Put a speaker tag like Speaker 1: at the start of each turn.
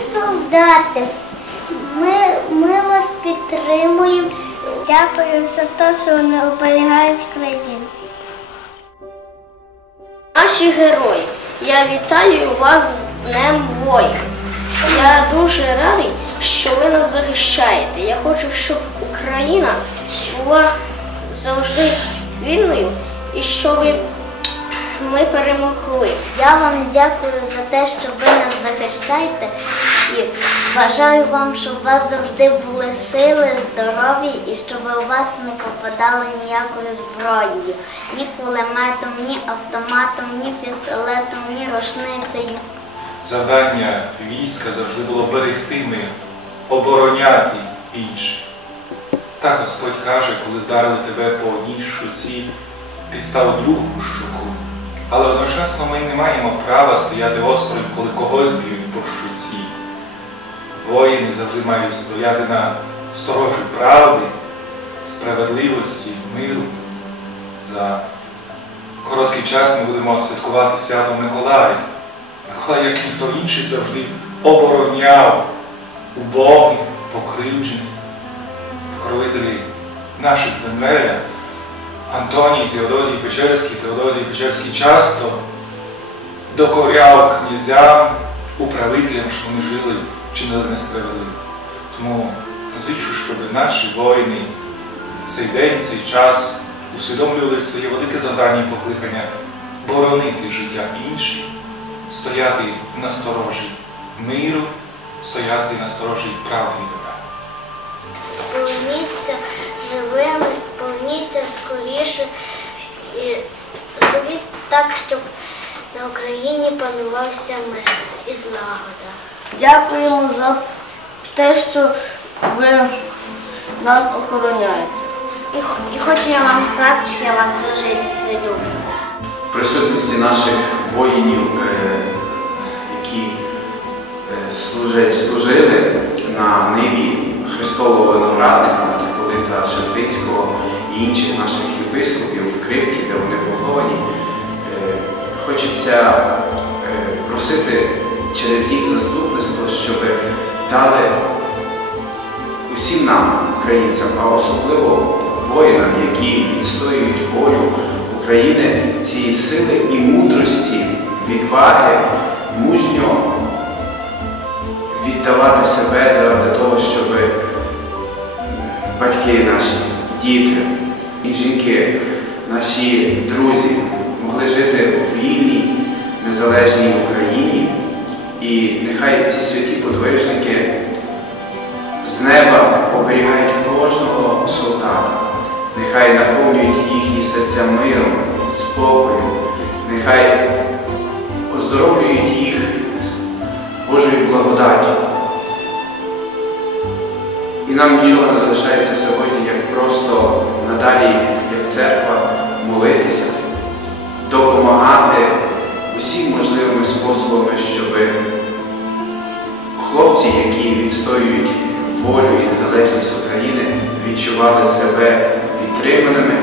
Speaker 1: солдати. Ми, ми вас підтримуємо. Дякую за те, що вони оберігають країну.
Speaker 2: Наші герої, я вітаю вас з Днем воїна. Я дуже радий, що ви нас захищаєте. Я хочу, щоб Україна була завжди вільною і щоб ми перемогли.
Speaker 1: Я вам дякую за те, що ви нас захищаєте і бажаю вам, щоб у вас завжди були сили, здоров'я і щоб у вас не попадало ніякою зброєю, ні кулеметом, ні автоматом, ні пістолетом, ні рушницею.
Speaker 3: Завдання війська завжди було берегти мир, обороняти інших. Так Господь каже, коли вдарили тебе по одній щуці, підстав другу щуку. Але одночасно ми не маємо права стояти осторонь, коли когось б'ють по щуці. Воїни завжди мають стояти на сторожі правди, справедливості, миру. За короткий час ми будемо святкувати свято Миколая. Миколай, як ніхто інший, завжди обороняв убогих, покривджених, покровителі наших земель. Антоній Теодозій Печерський, Теодозій Печерський часто докоряв князям, управителям, що вони жили, чинили несправедливо. Тому зичу, щоб наші воїни цей день, цей час усвідомлювали своє велике завдання і покликання боронити життя інших, стояти на сторожі миру, стояти на сторожі правди і добра.
Speaker 1: Живими, поверніться скоріше і зробіть так, щоб на Україні панувався мир і злагода.
Speaker 2: Дякуємо за те, що ви нас охороняєте.
Speaker 1: І, і хочу я вам сказати, що я вас дуже люблю.
Speaker 4: В присутності наших воїнів, е, які е, служили на ниві Христового виноградника, митрополита Шептицького інших наших єпископів в Крипті, де вони поховані, е, хочеться е, просити через їх заступництво, щоб дали усім нам, українцям, а особливо воїнам, які відстоюють волю України, цієї сили і мудрості, відваги, мужньо віддавати себе заради того, щоб батьки наші, діти і жінки, наші друзі могли жити в вільній, незалежній Україні. І нехай ці святі подвижники з неба оберігають кожного солдата, нехай наповнюють їхні серця миром, спокою, нехай оздоровлюють їх Божою благодаттю. Нам нічого не залишається сьогодні, як просто надалі, як церква, молитися, допомагати усім можливими способами, щоб хлопці, які відстоюють волю і незалежність України, відчували себе підтриманими,